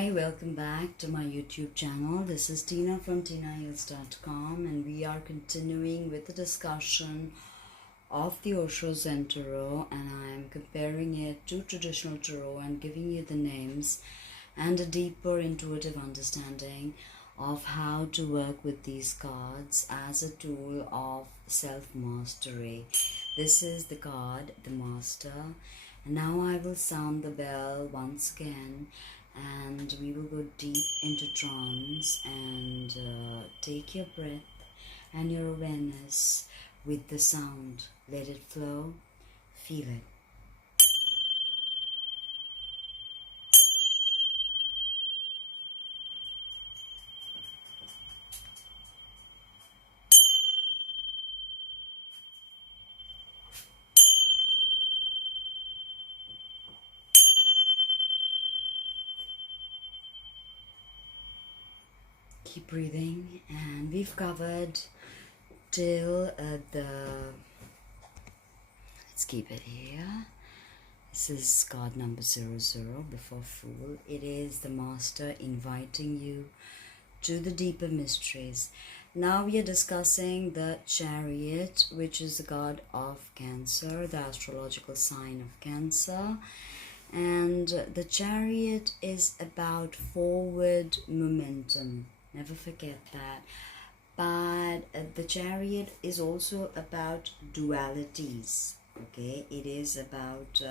Hi, welcome back to my YouTube channel. This is Tina from TinaHeals.com, and we are continuing with the discussion of the Osho Zen Tarot, and I am comparing it to traditional tarot and giving you the names and a deeper intuitive understanding of how to work with these cards as a tool of self-mastery. This is the card, the Master, and now I will sound the bell once again, and we will go deep into trance and take your breath and your awareness with the sound. Let it flow, feel it. Keep breathing, and we've covered till let's keep it here. This is card number 00 before Fool. It is the Master inviting you to the deeper mysteries. Now we are discussing the Chariot, which is the god of Cancer, the astrological sign of Cancer. And the Chariot is about forward momentum. Never forget that. But the Chariot is also about dualities. Okay, it is about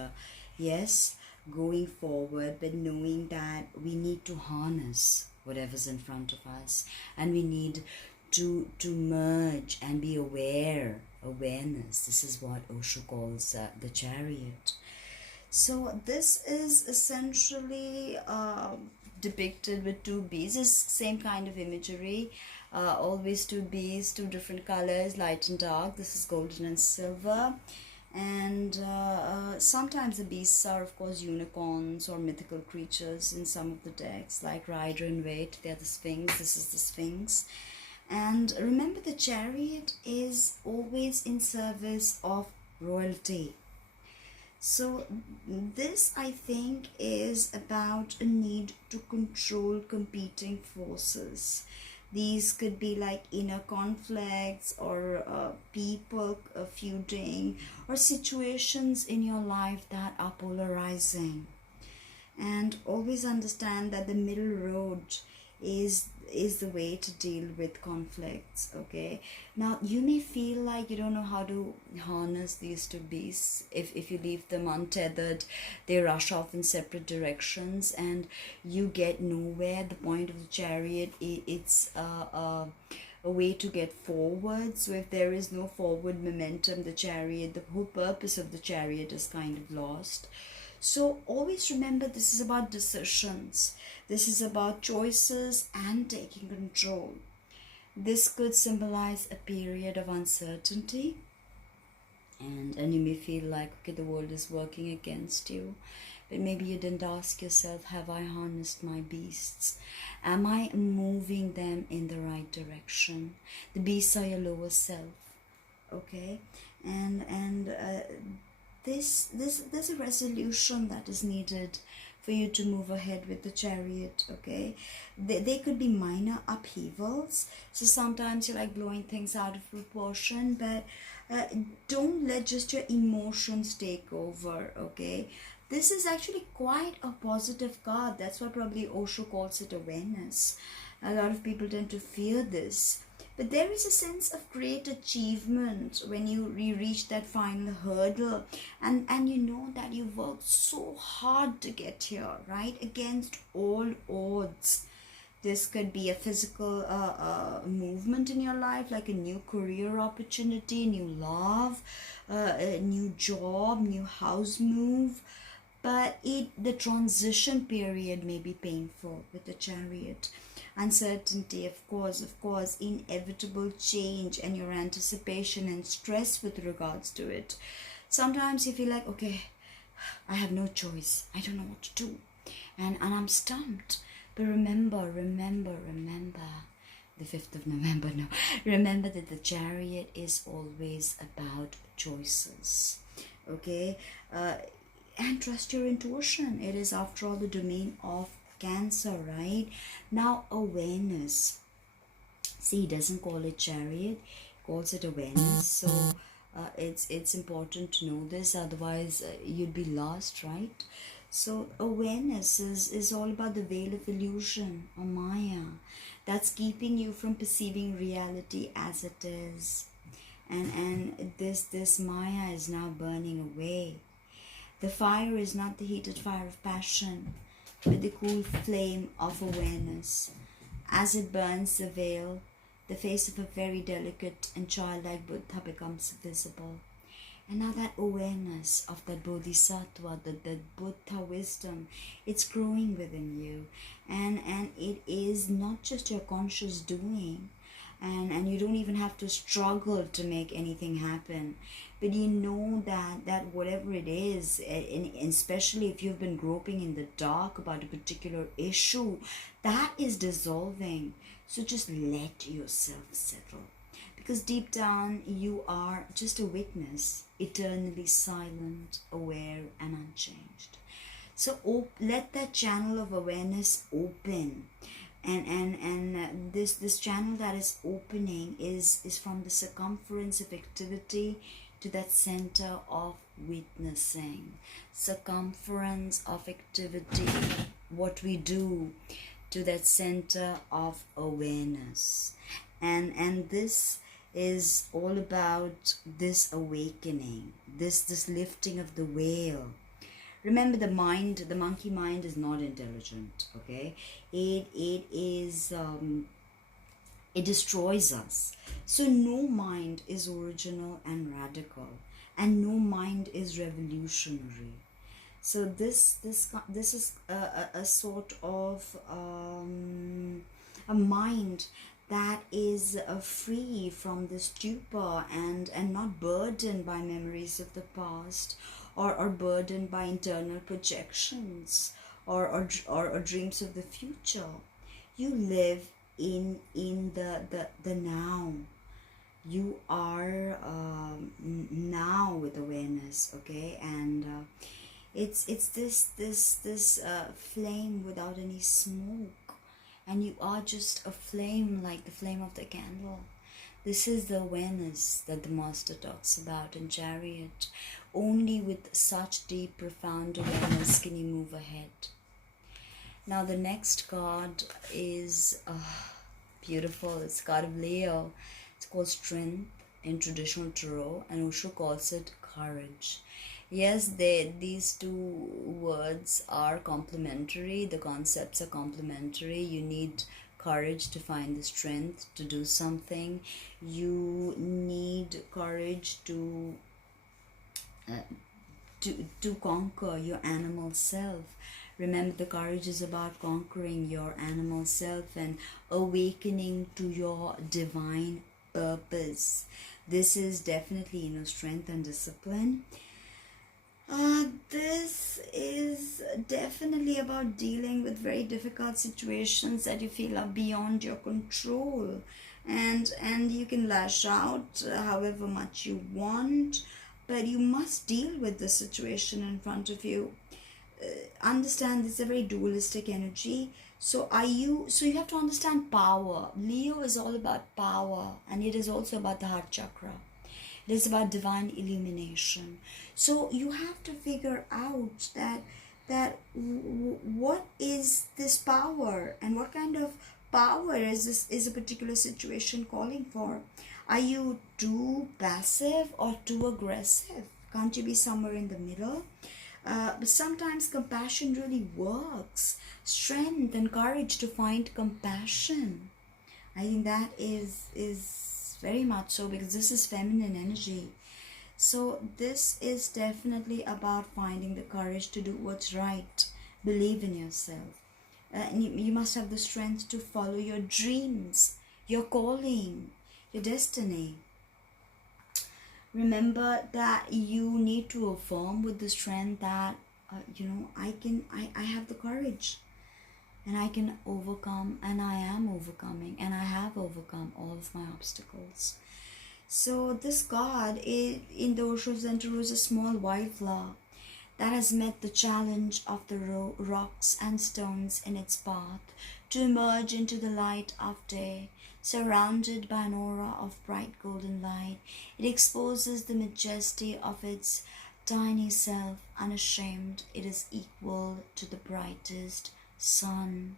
yes, going forward, but knowing that we need to harness whatever's in front of us, and we need to merge and be awareness. This is what Osho calls the Chariot. So this is essentially depicted with two bees. It's same kind of imagery, always two bees, two different colors, light and dark. This is golden and silver. And sometimes the beasts are, of course, unicorns or mythical creatures in some of the decks, like Rider and Waite. They're the Sphinx. This is the Sphinx. And remember, the Chariot is always in service of royalty. So this, I think, is about a need to control competing forces. These could be like inner conflicts, or people feuding, or situations in your life that are polarizing. And always understand that the middle road is the way to deal with conflicts. Okay, now you may feel like you don't know how to harness these two beasts. If you leave them untethered, they rush off in separate directions and you get nowhere. The point of the Chariot, it's a way to get forward. So if there is no forward momentum, the Chariot, the whole purpose of the Chariot is kind of lost. So always remember, this is about decisions. This is about choices and taking control. This could symbolize a period of uncertainty. And you may feel like, okay, the world is working against you. But maybe you didn't ask yourself, have I harnessed my beasts? Am I moving them in the right direction? The beasts are your lower self. Okay? And there's a resolution that is needed for you to move ahead with the Chariot. Okay, they could be minor upheavals. So sometimes you're like blowing things out of proportion, but don't let just your emotions take over. Okay, this is actually quite a positive card. That's why probably Osho calls it awareness. A lot of people tend to fear this. But there is a sense of great achievement when you reach that final hurdle, and you know that you worked so hard to get here, right? Against all odds. This could be a physical movement in your life, like a new career opportunity, new love, a new job, new house move. But the transition period may be painful with the Chariot. Uncertainty, of course, inevitable change, and your anticipation and stress with regards to it. Sometimes you feel like, okay, I have no choice. I don't know what to do. And I'm stumped. But remember, the 5th of November, no. Remember that the Chariot is always about choices. Okay? And trust your intuition. It is, after all, the domain of Cancer, right? Now awareness. See, he doesn't call it Chariot, he calls it awareness. So it's important to know this, otherwise you'd be lost, right? So awareness is all about the veil of illusion or Maya that's keeping you from perceiving reality as it is. And this Maya is now burning away. The fire is not the heated fire of passion, but the cool flame of awareness. As it burns the veil, the face of a very delicate and childlike Buddha becomes visible. And now that awareness of that Bodhisattva, that Buddha wisdom, it's growing within you. And it is not just your conscious doing. And you don't even have to struggle to make anything happen. But you know that whatever it is, and especially if you've been groping in the dark about a particular issue, that is dissolving. So just let yourself settle. Because deep down, you are just a witness, eternally silent, aware, and unchanged. So let that channel of awareness open. And this channel that is opening is from the circumference of activity to that center of witnessing. Circumference of activity, what we do, to that center of awareness. And this is all about this awakening, this lifting of the veil. Remember, the mind, the monkey mind, is not intelligent, okay? It destroys us. So no mind is original and radical, and no mind is revolutionary. So this is a sort of a mind that is free from the stupor and not burdened by memories of the past, or burdened by internal projections or dreams of the future. You live in the now. You are now with awareness, okay? And it's this flame without any smoke, and you are just a flame, like the flame of the candle. This is the awareness that the Master talks about in Chariot. Only with such deep, profound awareness can you move ahead. Now the next card is beautiful. It's card of Leo. It's called Strength in traditional tarot, and Osho calls it courage. Yes, these two words are complementary. The concepts are complementary. You need courage to find the strength to do something. You need courage to conquer your animal self. Remember, the courage is about conquering your animal self and awakening to your divine purpose. This is definitely inner strength and discipline. This is definitely about dealing with very difficult situations that you feel are beyond your control, and you can lash out however much you want, but you must deal with the situation in front of you. Understand, this is a very dualistic energy. So you have to understand power. Leo is all about power, and it is also about the heart chakra. It is about divine illumination. So you have to figure out that what is this power, and what kind of power is a particular situation calling for. Are you too passive or too aggressive? Can't you be somewhere in the middle? But sometimes compassion really works. Strength and courage to find compassion. I think that is very much so, because this is feminine energy. So this is definitely about finding the courage to do what's right. Believe in yourself. And you must have the strength to follow your dreams, your calling, your destiny. Remember that you need to affirm with the strength that I have the courage, and I can overcome, and I am overcoming, and I have overcome all of my obstacles. So this card in the Osho Zen Tarot is a small white flower that has met the challenge of the rocks and stones in its path to emerge into the light of day. Surrounded by an aura of bright golden light, it exposes the majesty of its tiny self, unashamed. It is equal to the brightest sun.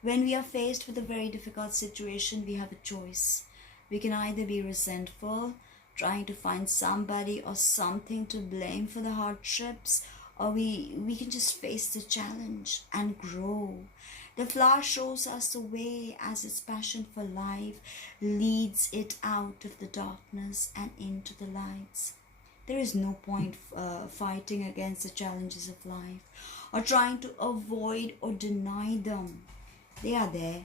When we are faced with a very difficult situation, we have a choice. We can either be resentful, trying to find somebody or something to blame for the hardships, or we can just face the challenge and grow. The flower shows us the way as its passion for life leads it out of the darkness and into the lights. There is no point fighting against the challenges of life or trying to avoid or deny them. They are there.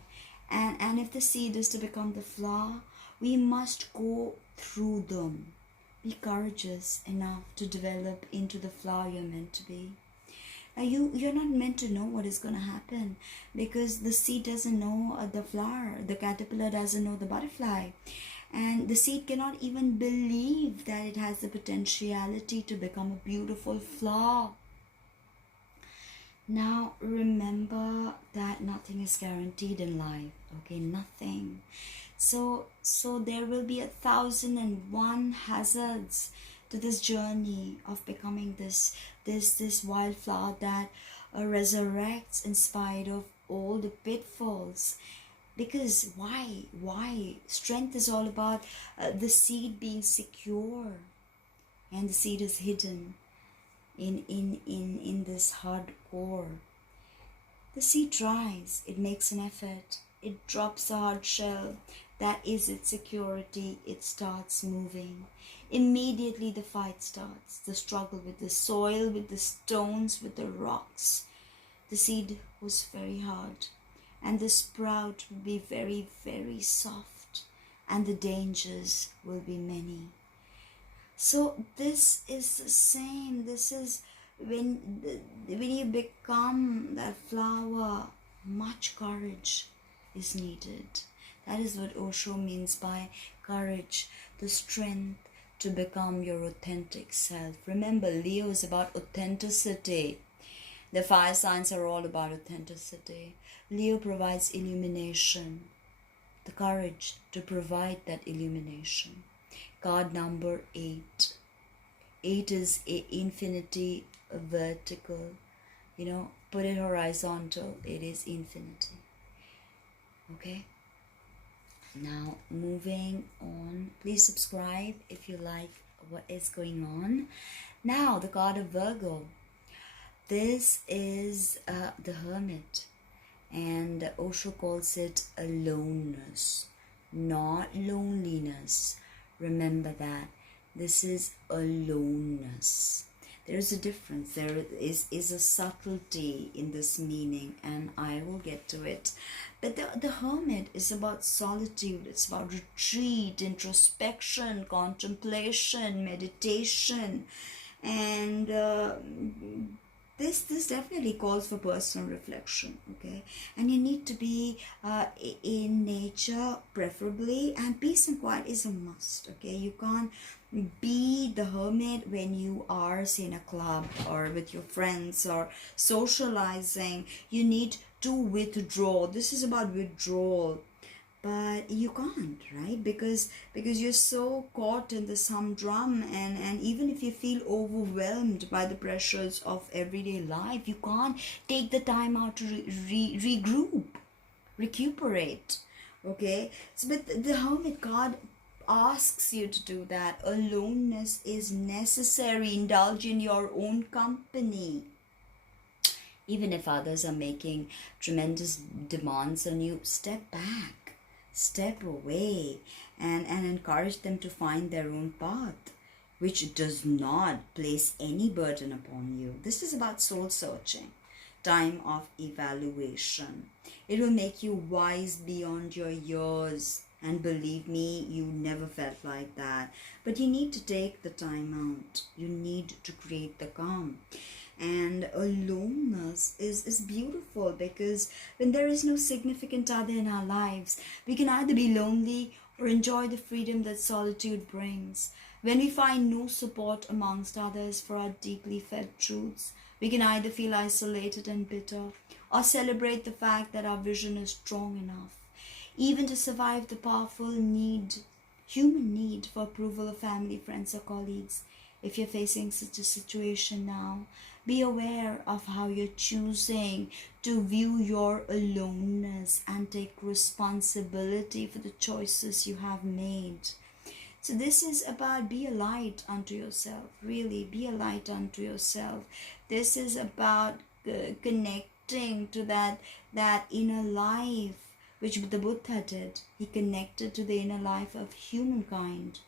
And if the seed is to become the flower, we must go through them. Be courageous enough to develop into the flower you're meant to be. Now you're not meant to know what is going to happen, because the seed doesn't know the flower. The caterpillar doesn't know the butterfly. And the seed cannot even believe that it has the potentiality to become a beautiful flower. Now remember that nothing is guaranteed in life, okay? Nothing. So there will be 1,001 hazards to this journey of becoming this wildflower that resurrects in spite of all the pitfalls. Because why? Strength is all about the seed being secure, and the seed is hidden in this hard core. The seed tries, it makes an effort, it drops the hard shell, that is its security, it starts moving. Immediately the fight starts, the struggle with the soil, with the stones, with the rocks. The seed was very hard, and the sprout will be very, very soft, and the dangers will be many. So this is the same. This is when you become that flower, much courage is needed. That is what Osho means by courage, the strength to become your authentic self. Remember, Leo is about authenticity. The fire signs are all about authenticity. Leo provides illumination, the courage to provide that illumination. Card number 8. 8 is infinity, vertical. Put it horizontal. It is infinity. Okay? Now, moving on. Please subscribe if you like what is going on. Now, the card of Virgo. This is the Hermit. And Osho calls it aloneness, not loneliness. Remember that. This is aloneness. There is a difference. There is a subtlety in this meaning, and I will get to it. But the Hermit is about solitude. It's about retreat, introspection, contemplation, meditation. And this definitely calls for personal reflection, okay? And you need to be in nature, preferably, and peace and quiet is a must, okay? You can't be the hermit when you are, say, in a club or with your friends or socializing. You need to withdraw. This is about withdrawal. But you can't, right? Because you're so caught in the humdrum, and even if you feel overwhelmed by the pressures of everyday life, you can't take the time out to regroup, recuperate, okay? So, but the Hermit card asks you to do that. Aloneness is necessary. Indulge in your own company. Even if others are making tremendous demands on you, step back. Step away and encourage them to find their own path, which does not place any burden upon you. This is about soul searching, time of evaluation. It will make you wise beyond your years. And believe me, you never felt like that. But you need to take the time out. You need to create the calm. And aloneness is beautiful, because when there is no significant other in our lives, we can either be lonely or enjoy the freedom that solitude brings. When we find no support amongst others for our deeply felt truths, we can either feel isolated and bitter or celebrate the fact that our vision is strong enough, even to survive the powerful human need for approval of family, friends, or colleagues. If you're facing such a situation now, be aware of how you're choosing to view your aloneness and take responsibility for the choices you have made. So this is about be a light unto yourself. Really, be a light unto yourself. This is about connecting to that inner life which the Buddha did. He connected to the inner life of humankind.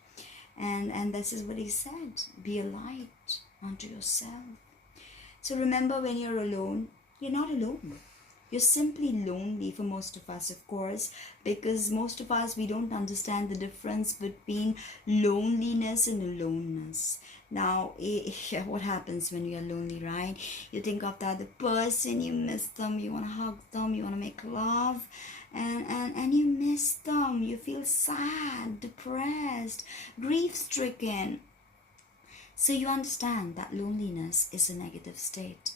And this is what he said. Be a light unto yourself. So remember, when you're alone, you're not alone. You're simply lonely for most of us, of course, because most of us, we don't understand the difference between loneliness and aloneness. Now, what happens when you're lonely, right? You think of the other person, you miss them, you want to hug them, you want to make love, and you miss them. You feel sad, depressed, grief-stricken. So you understand that loneliness is a negative state.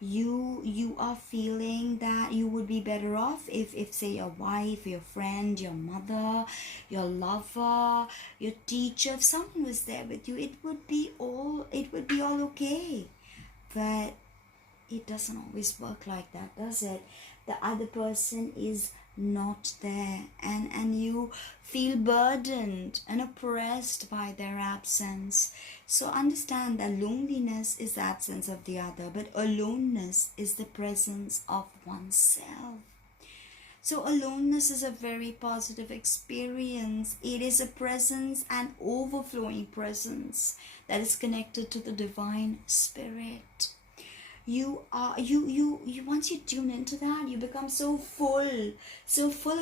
You are feeling that you would be better off if say your wife, your friend, your mother, your lover, your teacher, if someone was there with you, it would be all okay. But it doesn't always work like that, does it? The other person is not there, and you feel burdened and oppressed by their absence. So understand that loneliness is the absence of the other, but aloneness is the presence of oneself. So aloneness is a very positive experience. It is a presence, an overflowing presence that is connected to the divine spirit. You once you tune into that, you become so full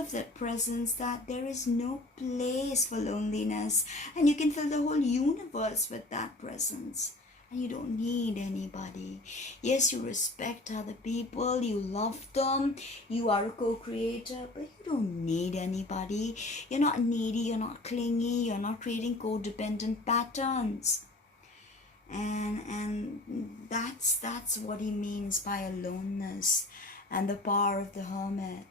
of that presence that there is no place for loneliness, and you can fill the whole universe with that presence, and you don't need anybody. Yes, you respect other people, you love them, you are a co-creator, but you don't need anybody. You're not needy, you're not clingy, you're not creating codependent patterns. And that's what he means by aloneness and the power of the hermit.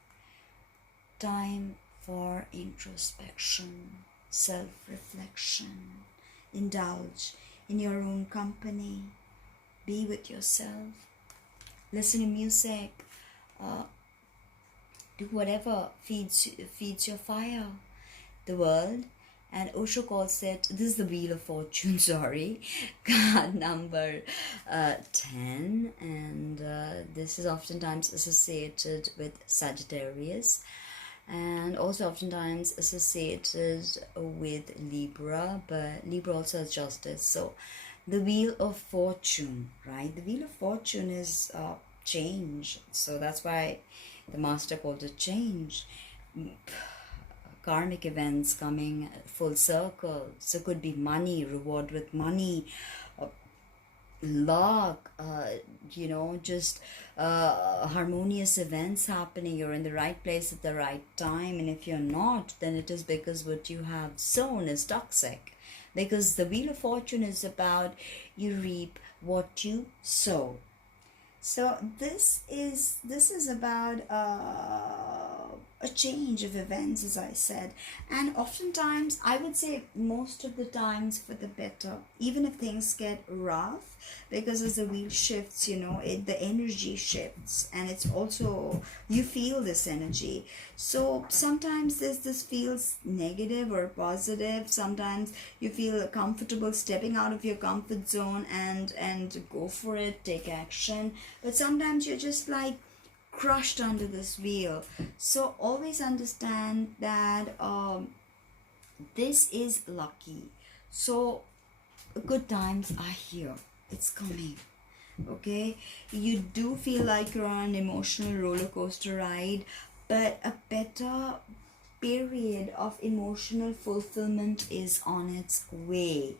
Time for introspection, self-reflection. Indulge in your own company. Be with yourself. Listen to music. Do whatever feeds your fire. The world. And Osho calls it, this is the Wheel of Fortune, sorry, card number 10. And this is oftentimes associated with Sagittarius, and also oftentimes associated with Libra, but Libra also has justice. So the Wheel of Fortune, right? The Wheel of Fortune is change. So that's why the master called it change. Karmic events coming full circle. So it could be money, reward with money, luck, just harmonious events happening. You're in the right place at the right time. And if you're not, then it is because what you have sown is toxic. Because the Wheel of Fortune is about you reap what you sow. So this is about a change of events, as I said, and oftentimes, I would say most of the times for the better, even if things get rough, because as the wheel shifts, the energy shifts, and it's also, you feel this energy. So sometimes this feels negative or positive. Sometimes you feel comfortable stepping out of your comfort zone and go for it, take action. But sometimes you're just like crushed under this wheel. So always understand that this is lucky. So good times are here. It's coming. Okay, you do feel like you're on an emotional roller coaster ride, but a better period of emotional fulfillment is on its way.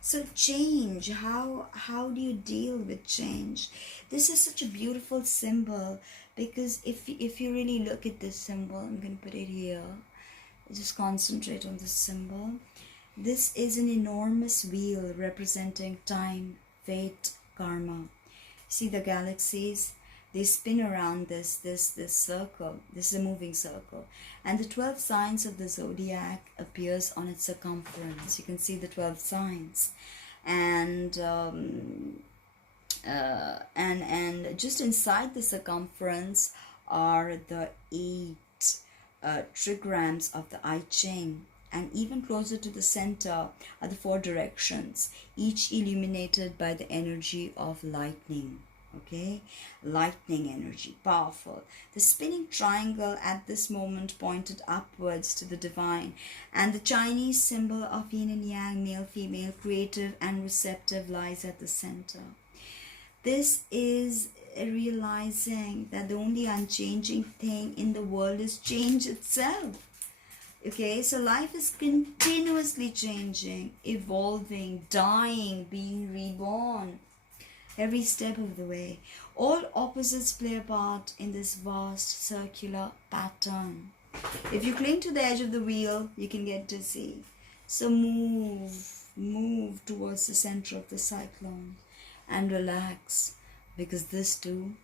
So change, how do you deal with change? This is such a beautiful symbol, because if you really look at this symbol, I'm going to put it here, just concentrate on this symbol. This is an enormous wheel representing time, fate, karma. See the galaxies? They spin around this circle. This is a moving circle. And the 12 signs of the zodiac appears on its circumference. You can see the 12 signs. And just inside the circumference are the 8 trigrams of the I Ching. And even closer to the center are the 4 directions, each illuminated by the energy of lightning. Okay, lightning energy, powerful. The spinning triangle at this moment pointed upwards to the divine, and the Chinese symbol of yin and yang, male, female, creative and receptive, lies at the center. This is realizing that the only unchanging thing in the world is change itself. Okay, so life is continuously changing, evolving, dying, being reborn. Every step of the way. All opposites play a part in this vast circular pattern. If you cling to the edge of the wheel, you can get dizzy. So move towards the center of the cyclone and relax, because this too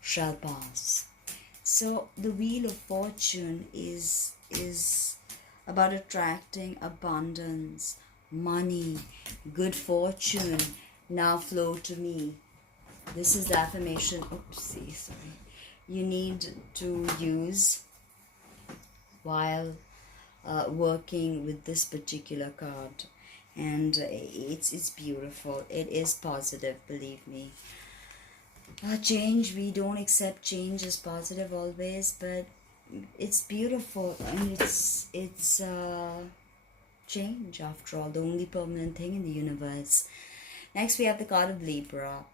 shall pass. So the wheel of fortune is about attracting abundance, money, good fortune. Now flow to me. This is the affirmation. Oopsie, sorry. You need to use while working with this particular card, and it's beautiful. It is positive, believe me. Change, we don't accept change as positive always, but it's beautiful, and it's change after all, the only permanent thing in the universe. Next we have the card of Libra.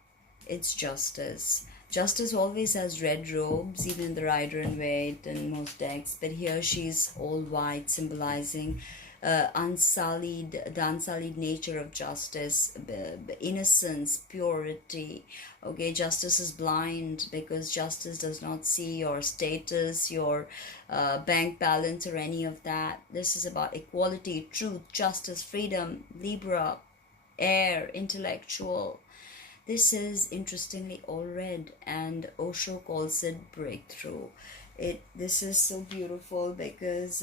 It's Justice. Justice always has red robes, even the Rider in White and most decks, but here she's all white, symbolizing the unsullied nature of justice, innocence, purity. Okay, justice is blind because justice does not see your status, your bank balance or any of that. This is about equality, truth, justice, freedom. Libra, air, intellectual. This is interestingly all red, and Osho calls it breakthrough. This is so beautiful because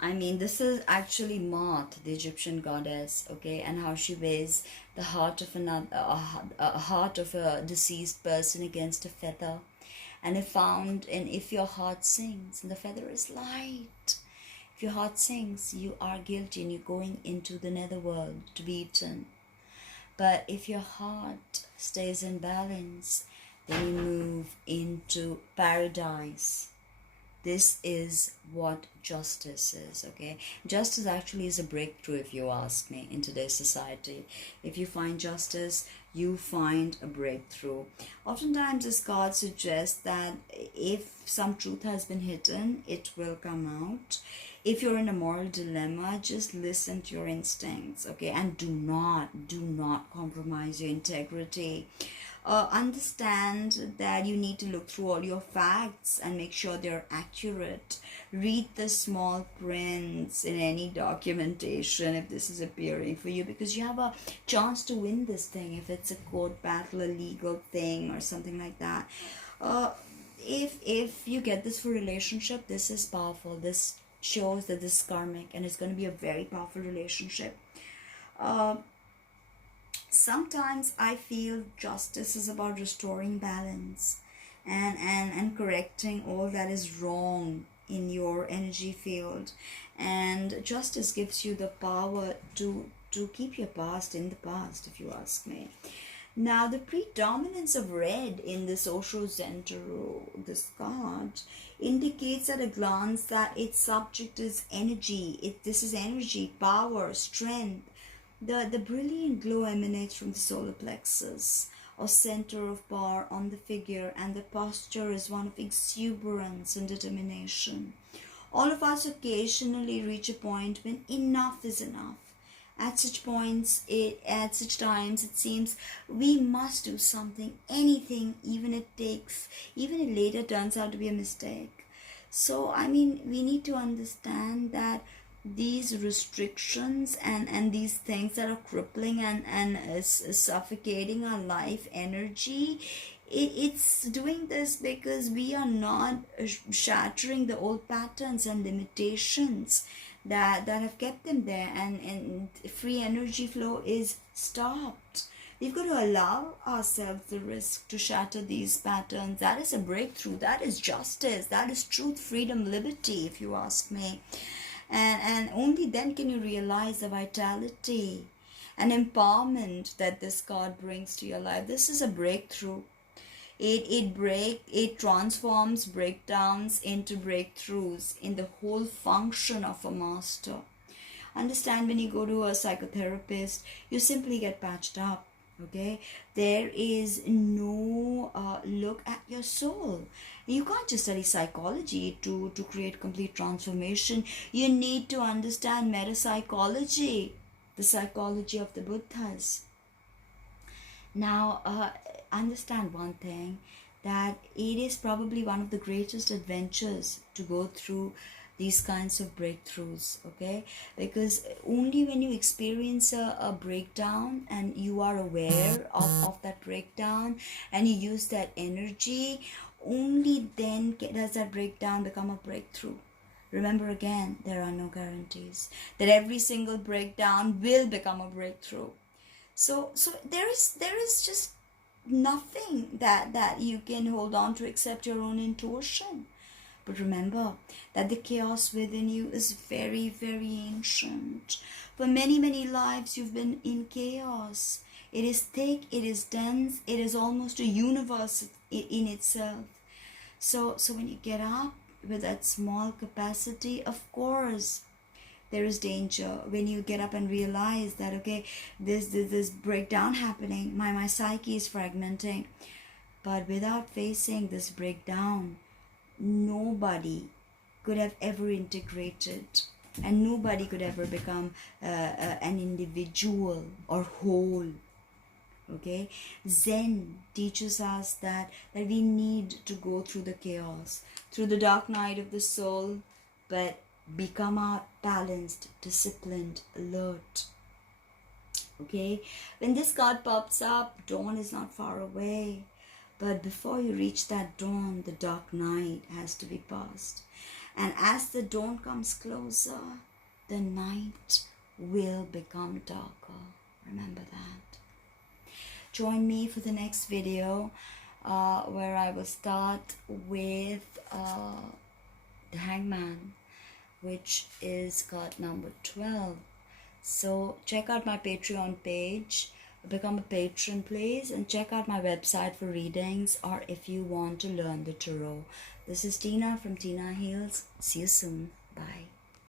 this is actually Maat, the Egyptian goddess, okay, and how she weighs the heart of a heart of a deceased person against a feather, and if your heart sings and the feather is light, if your heart sings, you are guilty and you're going into the netherworld to be eaten. But if your heart stays in balance, then you move into paradise. This is what justice is, okay? Justice actually is a breakthrough, if you ask me, in today's society. If you find justice, you find a breakthrough. Oftentimes, this card suggests that if some truth has been hidden, it will come out. If you're in a moral dilemma, just listen to your instincts, okay? And do not compromise your integrity. Understand that you need to look through all your facts and make sure they're accurate. Read the small prints in any documentation if this is appearing for you, because you have a chance to win this thing if it's a court battle, a legal thing or something like that. If you get this for relationship, this is powerful. This shows that this is karmic and it's going to be a very powerful relationship. Sometimes I feel justice is about restoring balance and correcting all that is wrong in your energy field. And justice gives you the power to keep your past in the past, if you ask me. Now, the predominance of red in this Osho Zen Tarot, this card, indicates at a glance that its subject is energy. This is energy, power, strength. The brilliant glow emanates from the solar plexus, or center of power on the figure, and the posture is one of exuberance and determination. All of us occasionally reach a point when enough is enough. At such times, it seems we must do something, anything, even it later turns out to be a mistake. So, we need to understand that these restrictions and these things that are crippling and suffocating our life energy, it's doing this because we are not shattering the old patterns and limitations that have kept them there, and free energy flow is stopped. We've got to allow ourselves the risk to shatter these patterns. That is a breakthrough. That is justice. That is truth, freedom, liberty, if you ask me. And only then can you realize the vitality and empowerment that this card brings to your life. This is a breakthrough. It transforms breakdowns into breakthroughs in the whole function of a master. Understand, when you go to a psychotherapist, you simply get patched up. Okay, there is no look at your soul. You can't just study psychology to create complete transformation. You need to understand metapsychology, the psychology of the Buddhas. Now, understand one thing, that it is probably one of the greatest adventures to go through these kinds of breakthroughs, okay? Because only when you experience a breakdown and you are aware of that breakdown and you use that energy, only then does that breakdown become a breakthrough. Remember again, there are no guarantees that every single breakdown will become a breakthrough. So there is just nothing that you can hold on to except your own intuition. But remember that the chaos within you is very, very ancient. For many, many lives you've been in chaos. It is thick, it is dense, it is almost a universe in itself. So when you get up with that small capacity, of course, there is danger when you get up and realize that, okay, this breakdown happening, my psyche is fragmenting. But without facing this breakdown, nobody could have ever integrated, and nobody could ever become an individual or whole. Okay, Zen teaches us that we need to go through the chaos, through the dark night of the soul, but become out balanced, disciplined, alert. Okay, when this card pops up, dawn is not far away. But before you reach that dawn, the dark night has to be passed. And as the dawn comes closer, the night will become darker. Remember that. Join me for the next video where I will start with the Hangman, which is card number 12. So check out my Patreon page. Become a patron, please, and check out my website for readings, or if you want to learn the tarot. This is Tina from Tina Heals. See you soon.